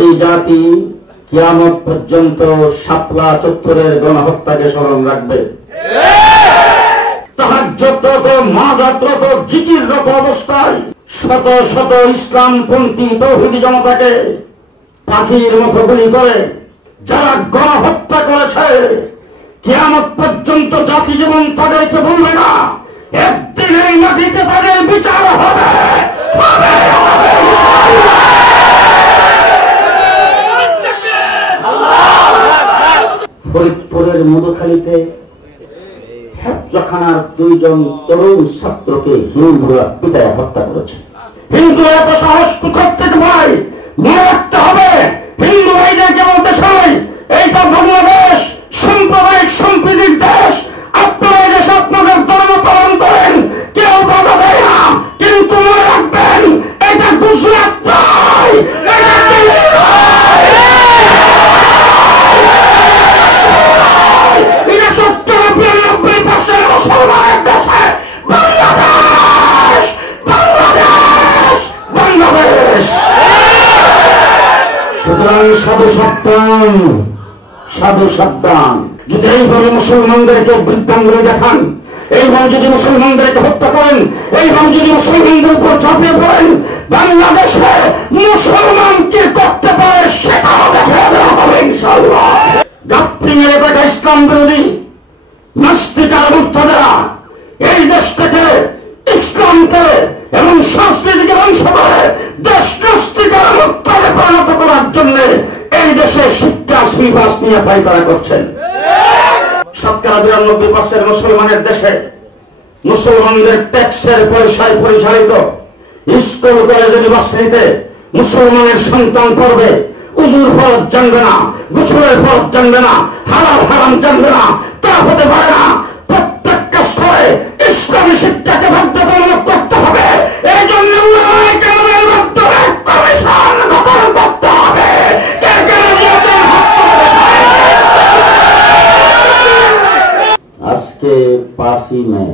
এই জাতি কিয়ামত পর্যন্ত শাপলা চত্বরের গণহত্যাকে স্মরণ রাখবে। তাহাজ্জুদরত, মাজাতরত, জিকিররত অবস্থায় শত শত ইসলামপন্থী তৌহিদি জনতাকে পাখির মতো গুলি করে যারা গণহত্যা করেছে, কিয়ামত পর্যন্ত জাতি জীবন তাদেরকে বলবে না। একদিন এই মাটিতে তাদের বিচার হবে। ফরিদপুরের মধুখালীতে হেফজখানার 2 জন তরুণ ছাত্রকে হিন্দুরা পিটায় হত্যা করেছে। হিন্দু এত সাহস কোথা থেকে পায়? মনে রাখতে হবে, হিন্দু ভাইদেরকে বলতে চাই, এইটা বাংলাদেশ সাম্প্রদায়িক সম্প্রীতির দেশ। আপনারা এই দেশে আপনাদের ধর্ম পালন করেন, কেউ বাধা দেয় না, কিন্তু মনে রাখবেন এটা গুজরাট নয়, এটা দিল্লি নয়, এটা 70-90% মুসলমানের দেশে বাংলাদেশ, বাংলাদেশ, বাংলাদেশ। সুতরাং সাধু সাবধান। যদি এইভাবে মুসলমানদেরকে বৃদ্ধাঙ্গুলি দেখান, এইভাবে যদি মুসলমানদেরকে হত্যা করেন, এইভাবে যদি মুসলমানদের উপর ঝাঁপিয়ে পড়েন, বাংলাদেশে মুসলমান কি করতে পারে সেটাও দেখে দেওয়া হবে ইনশাআল্লাহ। গাপ্পি মেরে থাকা ইসলাম বিরোধী নাস্তিকার মুর্তাদেরা এই দেশ থেকে ইসলামকে এবং সংস্কৃতিকে ধ্বংস করে দেশ নাস্তিকার মুর্তাদে পরিণত করার জন্য এই দেশে শিক্ষা শ্রীবাস নিয়ে পায়তারা করছেন। 92% মুসলমানের দেশে মুসলমানদের ট্যাক্সের পয়সায় পরিচালিত স্কুল কলেজ ইউনিভার্সিটিতে মুসলমানের সন্তান পড়বে, উজুর ফরজ জানবে না, গোসলের ফরজ জানবে না, হালাল হারাম জানবে না, তা হতে পারে না। প্রত্যেকটা স্তরে ইসলামী শিক্ষাকে বাধ্যতামূলক করতে হবে। এই জন্য কমিশন গঠন করতে হবে। আজকে 5ই মে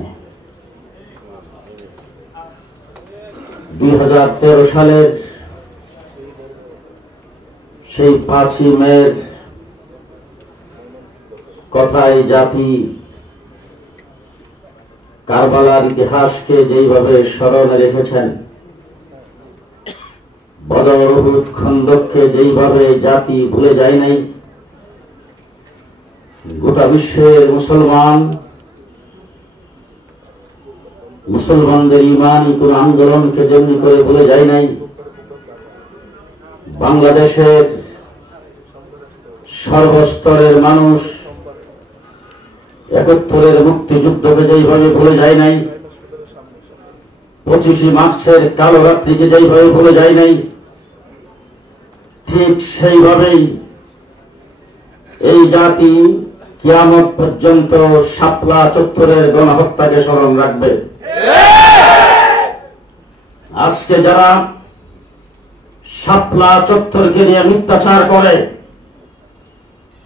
2013 সালের সেই 5ই মের কথাই জাতি কারবালার ইতিহাসকে যেইভাবে স্মরণে রেখেছেন, বদর, উহুদ, খন্দককে যেইভাবে জাতি ভুলে যায় নাই, গোটা বিশ্বের মুসলমানদের ইমানি কোন আন্দোলনকে যেমনি করে ভুলে যায় নাই, বাংলাদেশের সর্বস্তরের মানুষ 71-এর মুক্তিযুদ্ধকে যেইভাবে ভুলে যায় নাই, 25শে মার্চের কালো রাত্রিকে যেইভাবে ভুলে যায় নাই, ঠিক সেইভাবেই এই জাতি কিয়ামত পর্যন্ত শাপলা চত্বরের গণহত্যাকে স্মরণ রাখবে। আজকে যারা শাপলা চত্বরকে নিয়ে মিথ্যাচার করে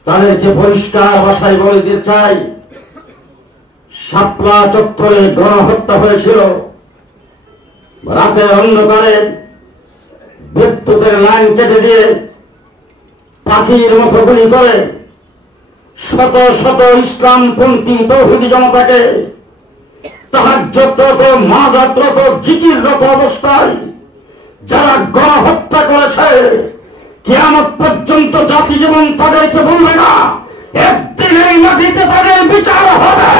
তাদেরকে পরিষ্কার ভাষায় বলে দিতে চাই, শাপলা চত্বরে গণহত্যা হয়েছিল। রাতের অন্ধকারে বিদ্যুতের লাইন কেটে দিয়ে পাখির মতো গুলি করে শত শত ইসলামপন্থী তৌহিদি জনতাকে তাহাজ্জুদরত, মাজাতরত, জিকিররত অবস্থায় যারা গণহত্যা করেছে, কিয়ামত পর্যন্ত জাতি জীবন তাদেরকে বলবে না। একদিন এই মাটিতে তাদের বিচার হবে।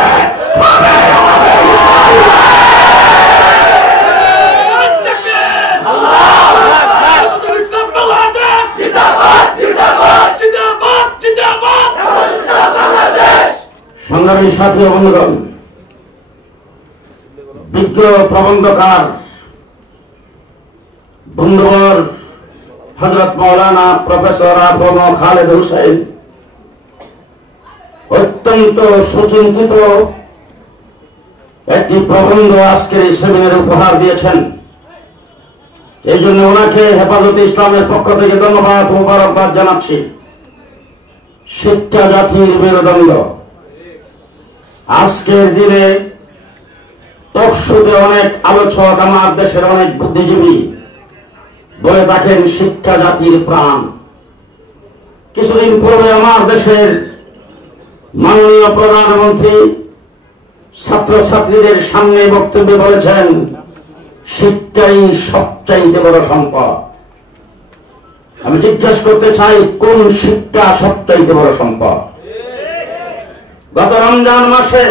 সংগ্রামী সাথী ও বন্ধুগণ, বিজ্ঞ প্রবন্ধকার বন্ধুবর হযরত মাওলানা প্রফেসর আফম খালেদ হোসেন অত্যন্ত সুচিন্তিত একটি প্রবন্ধ আজকের এই সেমিনারে উপহার দিয়েছেন। এই জন্য ওনাকে হেফাজতে ইসলামের পক্ষ থেকে ধন্যবাদ ও মোবারকবাদ জানাচ্ছি। শিক্ষা জাতির মেরুদণ্ড। আজকের দিনে টকশোতে অনেক আলোচক, আমার দেশের অনেক বুদ্ধিজীবী বলে থাকেন শিক্ষা জাতির প্রাণ। কিছুদিন পূর্বে আমার দেশের মাননীয় প্রধানমন্ত্রী ছাত্রছাত্রীদের সামনে বক্তব্যে বলেছেন, শিক্ষাই সবচাইতে বড় সম্পদ। আমি জিজ্ঞেস করতে চাই, কোন শিক্ষা সবচাইতে বড় সম্পদ? গত রমজান মাসে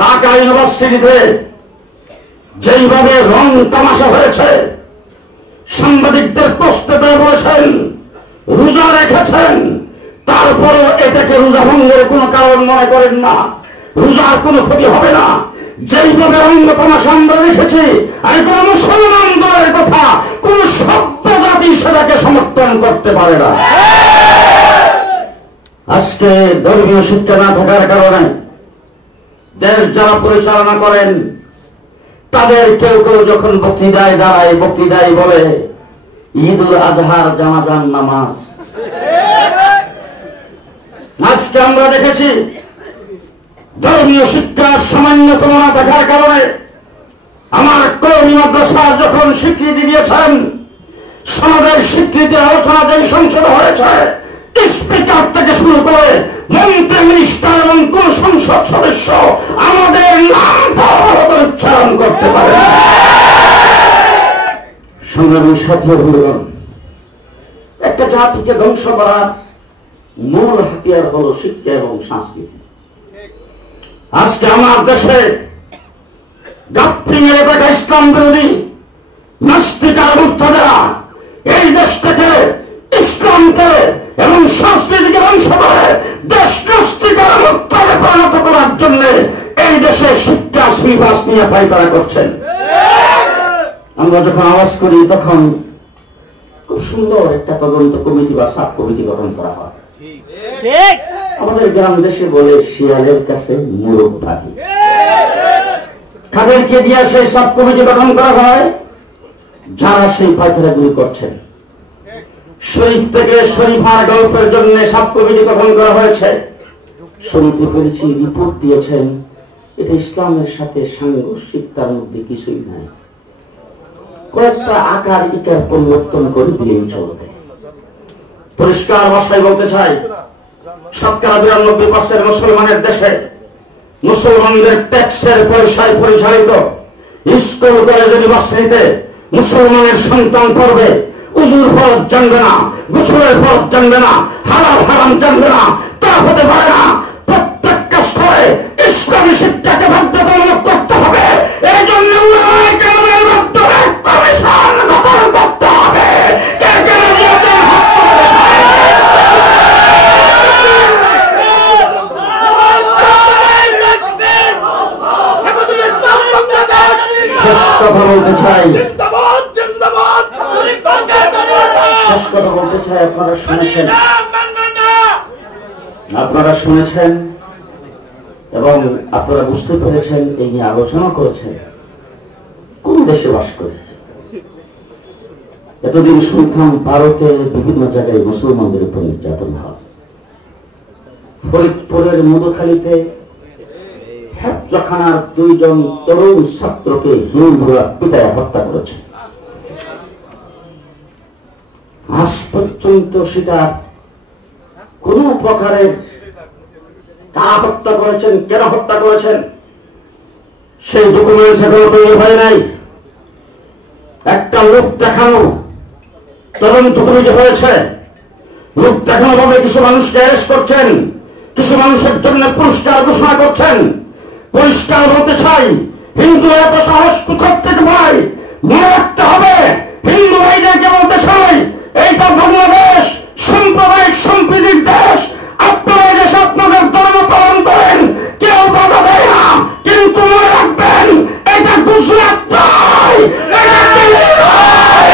ঢাকা ইউনিভার্সিটিতে যেইভাবে রং তামাশা হয়েছে, সাংবাদিকদের প্রশ্ন পেয়ে বলেছেন রোজা রেখেছেন, তারপরেও এটাকে রোজা ভঙ্গের কোনো কারণ মনে করেন না, রোজার কোনো ক্ষতি হবে না। যেইভাবে রং তামাশা আমরা রেখেছি, আর কোন মুসলমান দলের কথা কোন সভ্য জাতি সেটাকে সমর্থন করতে পারে না। আজকে ধর্মীয় শিক্ষা না থাকার কারণে দেশ যারা পরিচালনা করেন তাদের কেউ কেউ যখন বক্তৃতায় দাঁড়ায়, বক্তৃতায় বলে ঈদুল আজহার জানাজার নামাজ। আজকে আমরা দেখেছি ধর্মীয় শিক্ষার সামান্যতম না থাকার কারণে আমার কওমি মাদ্রাসা যখন স্বীকৃতি দিয়েছেন, সমাজের স্বীকৃতি আলোচনা যে সংসদ হয়েছে, স্পিকার থেকে শুরু করে মন্ত্রী, মিনিস্টার এবং কোন সংসদ সদস্য আমাদের নাম উচ্চারণ করতে পারে। সংগ্রামী সাথী বন্ধুগণ, একটা জাতিকে ধ্বংস করার মূল হাতিয়ার হলো শিক্ষা এবং সংস্কৃতি। আজকে আমার দেশে গাপ্পি মেরে থাকা ইসলাম বিরোধী নাস্তিক আর মুক্তাদেরা এই দেশ থেকে ইসলামকে এবং সংস্কৃতিকে ধ্বংস করে দেশ নাস্তিক আর মুক্তাদে পরিণত করার জন্য এই দেশে শিক্ষা শ্রীবাস নিয়ে পায়তারা করছেন। আমরা যখন আওয়াজ করি তখন খুব সুন্দর একটা তদন্ত কমিটি বা সাব কমিটি গঠন করা হয়। আমাদের গ্রাম দেশে বলে শিয়ালের কাছে মোরগ ভাগি। কাদেরকে দিয়ে সেই সাব কমিটি গঠন করা হয়? যারা সেই পায়তারাগুলি করছেন। শরীফ থেকে শরীফার গল্পের জন্য সাব কমিটি গঠন করা হয়েছে। শুনতে পেরেছি রিপোর্ট দিয়েছেন এটা ইসলামের সাথে সাংঘর্ষিক, তার মধ্যে কিছুই নাই, কয়েকটা আকার ইকার পরিবর্তন করে দিলেই চলবে। পরিষ্কার ভাষায় বলতে চাই, ৯২% মুসলমানের দেশে মুসলমানদের ট্যাক্সের পয়সায় পরিচালিত স্কুল কলেজ ইউনিভার্সিটিতে মুসলমানের সন্তান পড়বে, উজুর ফরজ জানবে না, গোসলের ফরজ জানবে না, হালাল হারাম জানবে না, তা হতে পারে না। প্রত্যেকটা স্তরে ইসলামী শিক্ষাকে বাধ্যতামূলক করতে হবে। এই জন্য উলামায়ে মাধ্যমে কমিশন গঠন করতে হবে। কে কে রাজি আছেন? শেষ কথা বলতে চাই, আপনারা শুনেছেন এবং আপনারা বুঝতে পেরেছেন, এই নিয়ে আলোচনা করেছেন কোন দেশে বাস করে। এতদিন শুনতাম ভারতের বিভিন্ন জায়গায় মুসলমানদের উপর নির্যাতন হয়। ফরিদপুরের মধুখালীতে হেফজখানার 2 জন তরুণ ছাত্রকে হিন্দুরা পিটায় হত্যা করেছে। আজ পর্যন্ত সেটা কোন প্রকারের কারা হত্যা করেছেন, কেন হত্যা করেছেন, সেই ডকুমেন্টস এখনো তৈরি হয় নাই। একটা লোক দেখানো তদন্ত কমিটি হয়েছে, লোক দেখানো ভাবে কিছু মানুষকে অ্যারেস্ট করছেন, কিছু মানুষের জন্য পুরস্কার ঘোষণা করছেন। পরিষ্কার বলতে চাই, হিন্দু এত সাহস কোথার থেকে পায়? মনে রাখতে হবে, হিন্দু ভাইদেরকে বলতে চাই, এইটা বাংলাদেশ সাম্প্রদায়িক সম্প্রীতির দেশ। আপনারা দেশে আপনাদের ধর্ম পালন করেন, কেউ বাধা দেয় না, কিন্তু মনে রাখবেন এটা গুজরাট নয়, এটা দিল্লি নয়,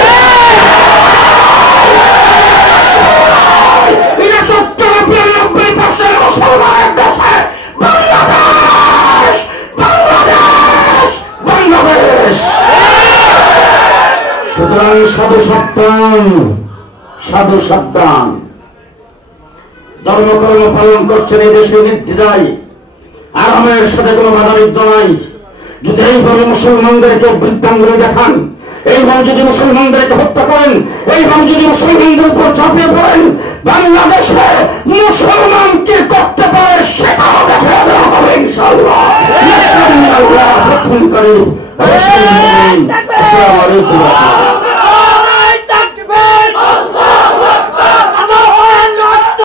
এটা ৯০% মুসলমানের দেশে বাংলাদেশ, বাংলাদেশ, বাংলাদেশ। সুতরাং সাধু সাবধান, সাধু সাবধান। ধর্মকর্ম পালন করছেন এই দেশে নির্দ্বিধায়, আরামের সাথে কোনো বাধাবিঘ্ন নাই। যদি এইভাবে মুসলমানদেরকে বৃদ্ধাঙ্গুলি দেখান, এইভাবে যদি মুসলমানদেরকে হত্যা করেন, এইভাবে যদি মুসলমানদের উপর ঝাঁপিয়ে পড়েন, বাংলাদেশে মুসলমান কি করতে পারে সেটাও দেখে দেওয়া হবে ইনশাআল্লাহ। আসসালামু আলাইকুম।